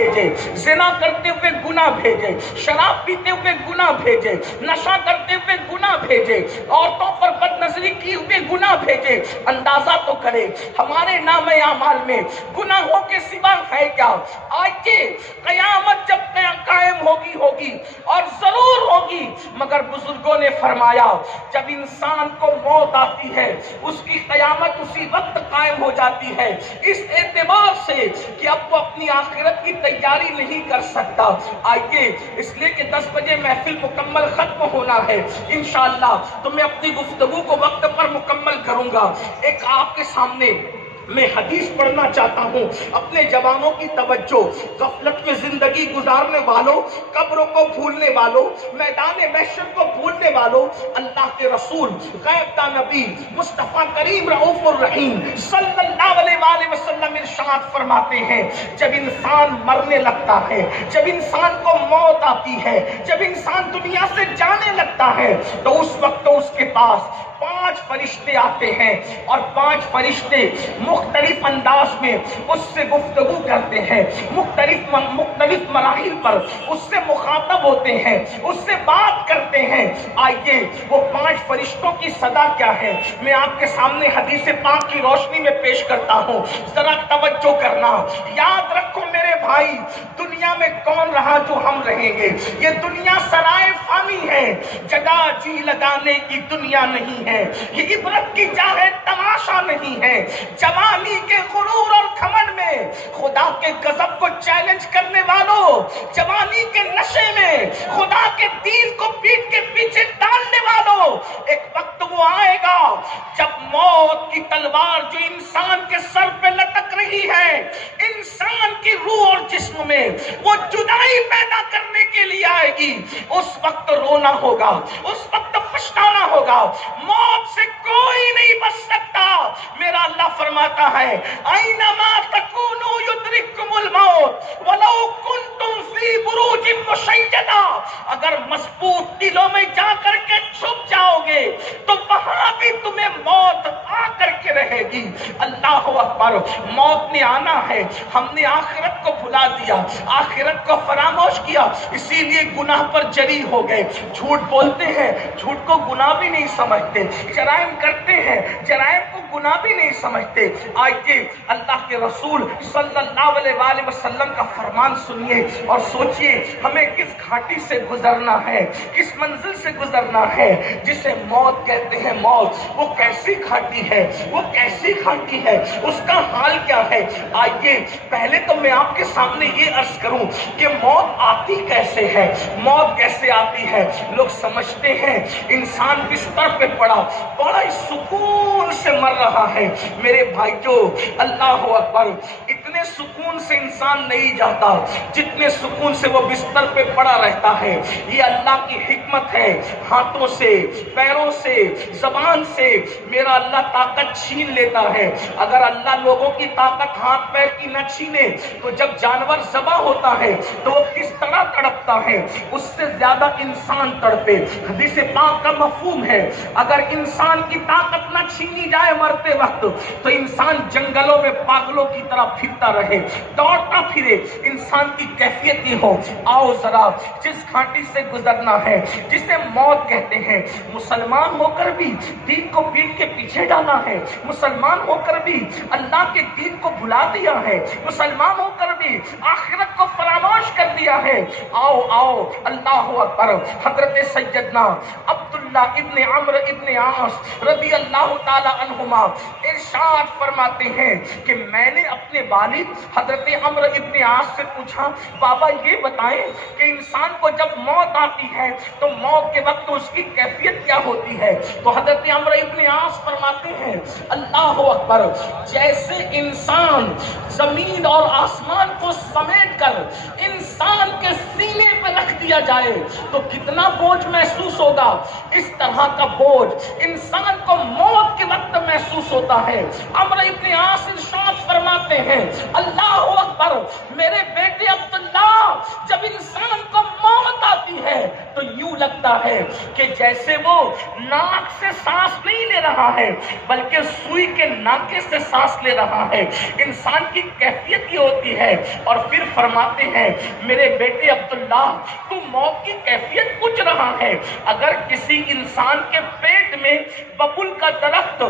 بھیجے، زنا کرتے ہوئے گناہ بھیجے، شراب پیتے ہوئے گناہ بھیجے، نشہ کرتے ہوئے گناہ بھیجے، عورتوں پر بد نظری کی ہوئے گناہ بھیجے، اندازہ تو کرے ہمارے نام اعمال میں گناہوں کے سوا ہے کیا؟ آئیے قیامت جب قائم ہوگی اور ضرور ہوگی، مگر بزرگوں نے فرمایا جب انسان کو موت آتی ہے اس کی قیامت اسی وقت قائم ہو جاتی ہے، اس اعتبار سے کہ اب وہ اپنی آخرت کی تیاری نہیں کر سکتا۔ آئیے اس لیے کہ 10 بجے محفل مکمل ختم ہونا ہے انشاءاللہ، تو میں اپنی گفتگو کو وقت پر مکمل کروں گا۔ ایک آپ کے سامنے میں حدیث پڑھنا چاہتا ہوں، اپنے جوانوں کی توجہ، غفلت میں زندگی گزارنے والوں، قبروں کو بھولنے والوں، میدان محشر کو بھولنے والوں، اللہ کے رسول غیب کا نبی مصطفیٰ کریم رؤوف الرحیم صلی اللہ علیہ وآلہ وسلم ارشاد فرماتے ہیں جب انسان مرنے لگتا ہے، جب انسان کو موت آتی ہے، جب انسان دنیا سے جانے لگتا ہے تو اس وقت اس کے پاس 5 فرشتے آتے ہیں اور 5 فرشتے مختلف انداز میں اس سے گفتگو کرتے ہیں، مختلف مراحل پر اس سے مخاطب ہوتے ہیں، اس سے بات کرتے ہیں۔ آئیے وہ 5 فرشتوں کی صدا کیا ہے میں آپ کے سامنے حدیث پاک کی روشنی میں پیش کرتا ہوں، ذرا توجہ کرنا۔ یاد رکھو میرے بھائی، دنیا میں کون رہا جو ہم رہیں گے؟ یہ دنیا سرائے فانی ہے، جگہ جی لگانے کی دنیا نہیں ہے، یہ عبرت کی جا ہے، تماشا نہیں ہے۔ جوانی کے غرور اور گھمنڈ میں خدا کے غضب کو چیلنج کرنے والوں، جوانی کے نشے میں خدا کے دین کو پیٹ کے پیچھے ڈالنے والوں، ایک وقت وہ آئے گا جب موت کی تلوار جو انسان کے سر پہ لٹک رہی ہے، انسان کی روح اور جسم میں وہ جدائی پیدا کرنے کے لیے آئے گی۔ اس وقت رونا ہوگا، اس وقت پچھتانا ہوگا، موت سے کوئی نہیں بچ سکتا۔ میرا اللہ فرماتا ہے اینما تکونوا یدرککم الموت ولو کنتم فی بروج مشیدہ، اگر مضبوط دلوں میں جا کر کے چھپ جاؤ گے تو وہاں بھی تمہیں موت آ کر کے رہے گی۔ اللہ اکبر، موت نے آنا ہے، ہم نے آخرت کو بھلا دیا، آخرت کو فراموش کیا، اسی لیے گناہ پر جری ہو گئے، جھوٹ بولتے ہیں، جھوٹ کو گناہ بھی نہیں سمجھتے، جرائم کرتے ہیں، جرائم کو گناہ بھی نہیں سمجھتے۔ آئیے اللہ کے رسول صلی اللہ علیہ وآلہ وسلم کا فرمان سنیے اور سوچئے ہمیں کس گھاٹی سے گزرنا ہے، کس منزل سے گزرنا ہے جسے موت کہتے ہیں۔ موت وہ کیسی گھاٹی ہے، وہ کیسی گھاٹی ہے، اس کا حال کیا ہے؟ آئیے پہلے تو میں آپ کے سامنے یہ عرض کروں کہ موت آتی کیسے ہے، موت کیسے آتی ہے۔ لوگ سمجھتے ہیں انسان بستر پہ پڑا بڑا سکون سے مر رہا ہے، میرے بھائیو اللہ اکبر، اتنے سکون سے انسان نہیں جاتا جتنے سکون سے وہ بستر پہ پڑا رہتا ہے۔ یہ اللہ کی حکمت ہے، ہاتھوں سے، پیروں سے، زبان سے میرا اللہ طاقت چھین لیتا ہے۔ اگر اللہ لوگوں کی طاقت ہاتھ پیر کی نہ چھینے تو جب جانور ذبح ہوتا ہے تو وہ کس طرح تڑپتا ہے، اس سے زیادہ انسان تڑپے۔ حدیث پاک کا مفہوم ہے اگر انسان کی طاقت نہ چھینی جائے مرتے وقت تو انسان جنگلوں میں پاگلوں کی طرح پھرتا رہے، دوڑتا پھرے۔ انسان کی کیفیت یہ ہو، آؤ ذرا جس گھاٹی سے گزرنا ہے جسے موت کہتے ہیں، مسلمان ہو کر بھی دین کو پیٹ کے پیچھے ڈالا ہے، مسلمان ہو کر بھی اللہ کے دین کو بھلا دیا ہے، مسلمان ہو کر بھی آخرت کو فراموش کر دیا ہے۔ آؤ آؤ اللہ اکبر۔ حضرت سیدنا عبداللہ ابن عمرو ابن عاص رضی اللہ تعالی عنہما ارشاد فرماتے ہیں کہ میں نے اپنے والد حضرت عمرو ابن عاص سے پوچھا بابا یہ بتائیں کہ انسان کو جب موت آتی ہے تو موت کے وقت اس کی کیفیت کیا ہوتی ہے؟ تو حضرت عمرو ابن عاص فرماتے ہیں اللہ اکبر، جیسے انسان زمین اور آسمان کو سمیٹ کر انسان کے سینے پہ رکھ دیا جائے تو کتنا بوجھ محسوس ہوگا، اس طرح کا بوجھ انسان کو موت کے وقت محسوس ہوتا ہے۔ عمرو ابن عاص ارشاد فرماتے ہیں اللہ اکبر، میرے بیٹے عبداللہ، جب انسان کو موت آتی آتی ہے تو یوں لگتا ہے کہ جیسے وہ ناک سے سانس نہیں لے رہا ہے بلکہ سوئی کے ناکے سے سانس لے رہا ہے. انسان کی کیفیت یہ ہوتی ہے. اور پھر فرماتے ہیں میرے بیٹے عبداللہ تو موت کی کیفیت پوچھ رہا ہے. اگر کسی انسان کے پیٹ میں ببول کا درخت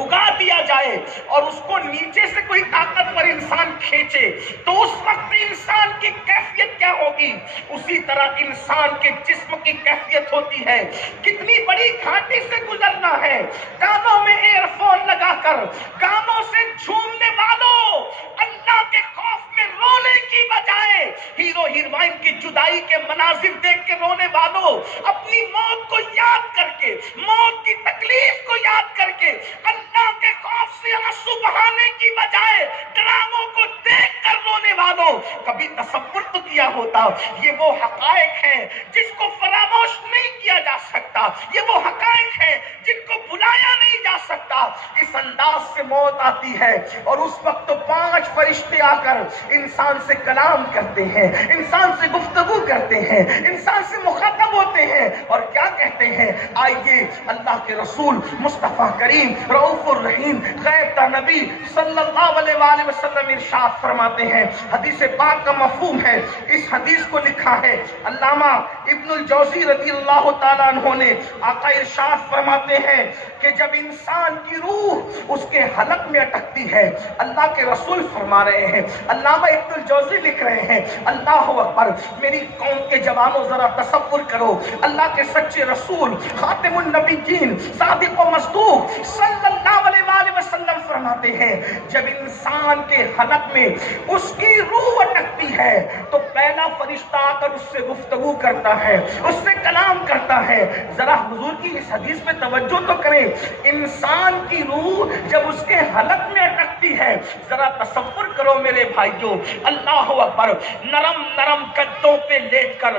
اگا دیا جائے اور اس کو نیچے سے کوئی طاقتور انسان کھینچے تو اس وقت انسان کی کیفیت کیا ہوگی؟ اسی طرح انسان کے جسم کی کیفیت ہوتی ہے. کتنی بڑی گھاٹی سے گزرنا ہے. کانوں میں ایئر فون لگا کر گانوں سے جھومنے والوں، اللہ کے خوف میں رونے کی بجائے ہیرو ہیروئن کی جدائی کے مناظر دیکھ کے رونے والوں، اپنی موت کو یاد کر کے، موت کی تکلیف کو یاد کر کے اللہ کے خوف سے آنسو بہانے کی بجائے ڈراموں کو دیکھ کر رونے والوں، کبھی تصور تو کیا ہوتا یہ وہ حقائق ہیں جس کو فراموش نہیں کیا جا سکتا، یہ وہ حقائق ہیں جن کو بلایا نہیں جا سکتا. اس انداز سے موت آتی ہے اور اس وقت تو 5 فرشتے آ کر انسان سے کلام کرتے ہیں، انسان سے گفتگو کرتے ہیں، انسان سے مخاطب ہوتے ہیں اور کیا کہتے ہیں؟ آئیے اللہ کے رسول مصطفیٰ کریم رؤوف الرحیم غیب تا نبی صلی اللہ علیہ وآلہ وسلم ارشاد فرماتے ہیں. حدیث پاک کا مفہوم ہے. اس حدیث کو لکھا ہے علامہ ابن الجوزی رضی اللہ تعالیٰ عنہ نے. آقا ارشاد فرماتے ہیں کہ جب انسان کی روح اس کے حلق میں اٹکتی ہے، اللہ کے رسول فرما رہے ہیں، علامہ ابن الجوزی لکھ رہے ہیں، اللہ اکبر، میری قوم کے جوانوں ذرا تصور کرو، اللہ کے سچے رسول خاتم النبیین صادق و مصدوق صلی اللہ علیہ وآلہ وسلم فرماتے ہیں جب انسان کے حلق میں اس کی روح اٹکتی ہے تو پہلا فرشتہ آ کر اس سے گفتگو کرتا ہے، اس سے کلام کرتا ہے. ذرا حضور کی اس حدیث میں توجہ تو کریں. انسان کی روح جب اس کے حلق میں اٹکتی ہے، ذرا تصور کرو میرے بھائیوں، اللہ اکبر، نرم نرم گدوں پہ لیٹ کر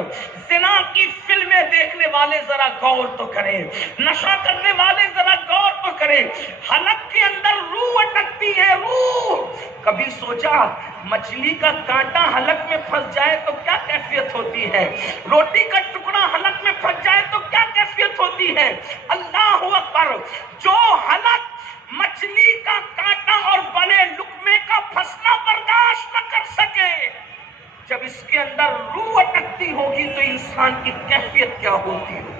زنا کی فلمیں دیکھنے والے ذرا غور تو کریں، نشہ کرنے والے ذرا غور تو کریں. حلق کے اندر روح اٹکتی ہے، روح. کبھی سوچا مچھلی کا کانٹا حلق میں پھنس جائے تو کیا کیفیت ہوتی ہے؟ روٹی کا ٹکڑا حلق میں پھنس جائے تو کیا کیفیت ہوتی ہے؟ اللہ اکبر، جو حلق مچھلی کا کانٹا اور بڑے لقمے کا پھنسنا برداشت نہ کر سکے، جب اس کے اندر روح اٹکتی ہوگی تو انسان کی کیفیت کیا ہوتی ہے؟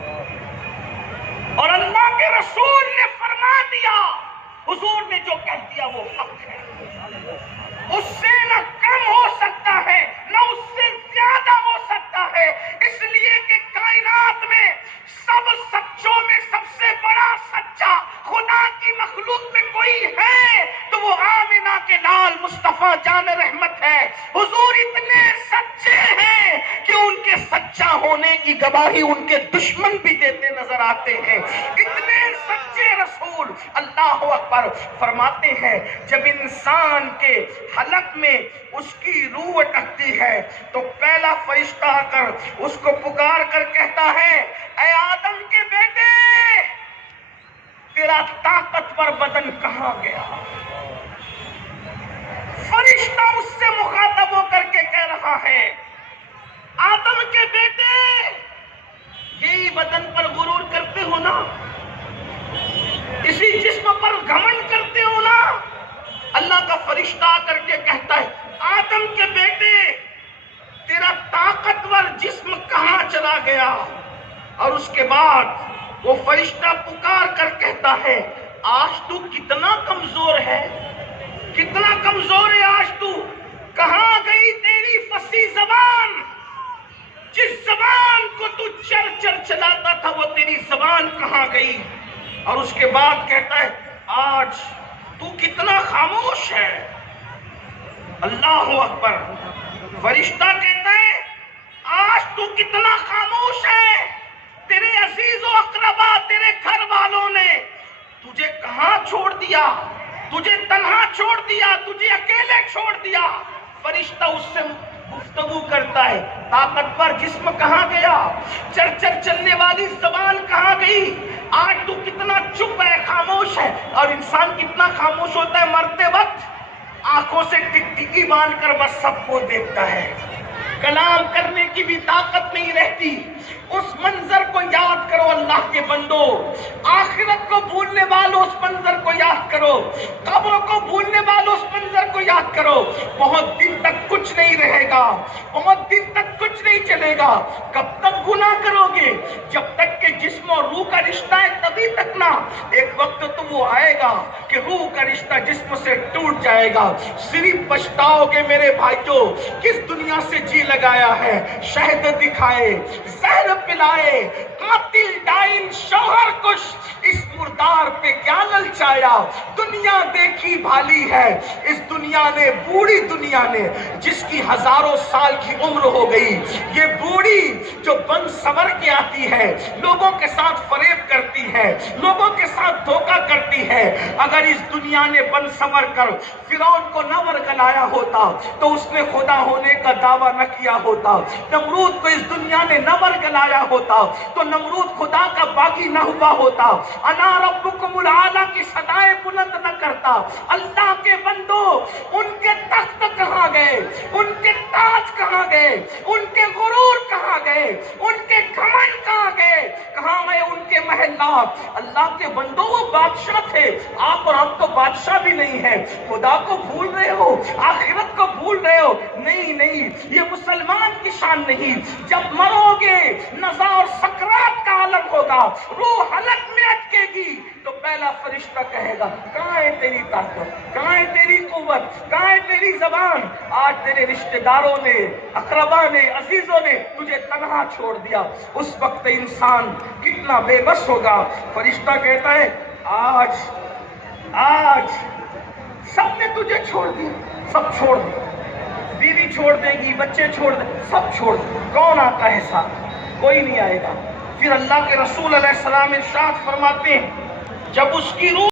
اور اللہ کے رسول نے فرما دیا، حضور نے جو کہہ دیا وہ حق ہے، اس سے نہ کم ہو سکتا ہے نہ اس سے زیادہ ہو سکتا ہے. اس لیے کہ کائنات میں سب سچوں میں سب سے بڑا سچا خدا کی مخلوق میں کوئی ہے تو وہ آمنہ کے لال مصطفیٰ جان رحمت ہے. حضور اتنے سچے ہیں کہ ان کے سچا ہونے کی گواہی ان کے دشمن بھی دیتے نظر آتے ہیں. اتنے سچے رسول. اللہ اکبر. فرماتے ہیں جب انسان کے حلق میں اس کی روح اٹکتی ہے تو پہلا فرشتہ آ کر اس کو پکار کر کہتا ہے، اے آدم کے بیٹے، تیرا طاقتور بدن کہاں گیا؟ فرشتہ اس سے مخاطب ہو کر کے کہہ رہا ہے، آدم کے بیٹے، یہی بدن پر غرور کرتے ہو نا، اسی جسم پر گھمنڈ کرتے ہو نا. اللہ کا فرشتہ آ کر کے کہتا ہے، آدم کے بیٹے، تیرا طاقتور جسم کہاں چلا گیا؟ اور اس کے بعد وہ فرشتہ پکار کر کہتا ہے، آج تو کتنا کمزور ہے، کتنا کمزور ہے آج تو. کہاں گئی تیری فصیح زبان؟ جس زبان کو تو چر چر چلاتا تھا وہ تیری زبان کہاں گئی؟ اور اس کے بعد کہتا ہے، آج تو کتنا خاموش ہے. اللہ اکبر. فرشتہ کہتا ہے، آج تو کتنا خاموش ہے. تیرے عزیز و اقربا، تیرے گھر والوں نے تجھے کہاں چھوڑ دیا؟ تجھے تنہا چھوڑ دیا، تجھے اکیلے چھوڑ دیا. فرشتہ اس سے گفتگو کرتا ہے، طاقتور جسم کہاں گیا؟ چر چر چلنے والی زبان کہاں گئی؟ آج تو کتنا چپ ہے، خاموش ہے. اور انسان کتنا خاموش ہوتا ہے مرتے وقت؟ آنکھوں سے ٹک ٹکی باندھ کر بس سب کو دیکھتا ہے. کلام کرنے کی بھی طاقت نہیں رہتی. اس منظر کو یاد کرو اللہ کے بندو. آخرت کو بھولنے والوں اس منظر کو یاد کرو. قبر کو بھولنے والوں اس منظر کو یاد کرو. بہت دن تک کچھ نہیں رہے گا, بہت دن تک کچھ نہیں چلے گا. کب تک گناہ کرو گے؟ جب تک کہ جسم اور روح کا رشتہ ہے تبھی تک نہ. ایک وقت تو وہ آئے گا کہ روح کا رشتہ جسم سے ٹوٹ جائے گا. صرف پچھتاؤ گے میرے بھائیوں, کس دنیا سے جی لگایا ہے. شہد دکھائے, زہر پلائے, قاتل ڈائن شوہر کش, اس مردار پہ کیا للچایا. دنیا دیکھی بھالی ہے اس دنیا نے, بوڑھی دنیا نے جس کی ہزاروں سال کی عمر ہو گئی. یہ بوڑھی جو بن سور کے آتی ہے, لوگوں کے ساتھ فریب کرتی ہے, لوگوں کے ساتھ دھوکہ کرتی ہے. اگر اس دنیا نے بن سور کر فرعون کو نہ ورگلایا ہوتا تو اس نے خدا ہونے کا دعویٰ نہ کیا ہوتا. نمرود کو اس دنیا نے نہ ورگلایا ہوتا تو نمرود خدا کا باغی نہ ہوا ہوتا. انا ربکم العالی کی صدائیں بلند نہ کرتا. اللہ کے بندو, ان کے تخت کہاں گئے, ان کے تاج کہاں گئے, ان کے غرور کہاں گئے, ان کے گھمنڈ کہاں گئے, کہاں گئے ان کے محلات. اللہ کے بندو وہ بادشاہ تھے, آپ اور ہم تو بادشاہ بھی نہیں ہیں. خدا کو بھول رہے ہو, آخرت کو بھول رہے ہو. نہیں نہیں, یہ مسلمان کی شان نہیں. جب مرو گے نزا اور سکرات کا عالم ہوگا, روح حلق میں اٹکے گی تو پہلا فرشتہ کہے گا کہاں ہے تیری طاقت, کہاں ہے تیری قوت, کہاں ہے تیری زبان. آج تیرے رشتہ داروں نے, اقربا نے, عزیزوں نے تجھے تنہا چھوڑ دیا. اس وقت انسان کتنا بے بس ہوگا. فرشتہ کہتا ہے آج سب نے تجھے چھوڑ دیا, سب چھوڑ دیا. بیوی چھوڑ دے گی, بچے چھوڑ دے, سب چھوڑ دے. کون آتا ہے ساتھ؟ کوئی نہیں آئے گا. پھر اللہ کے رسول علیہ السلام ارشاد فرماتے ہیں جب اس کی روح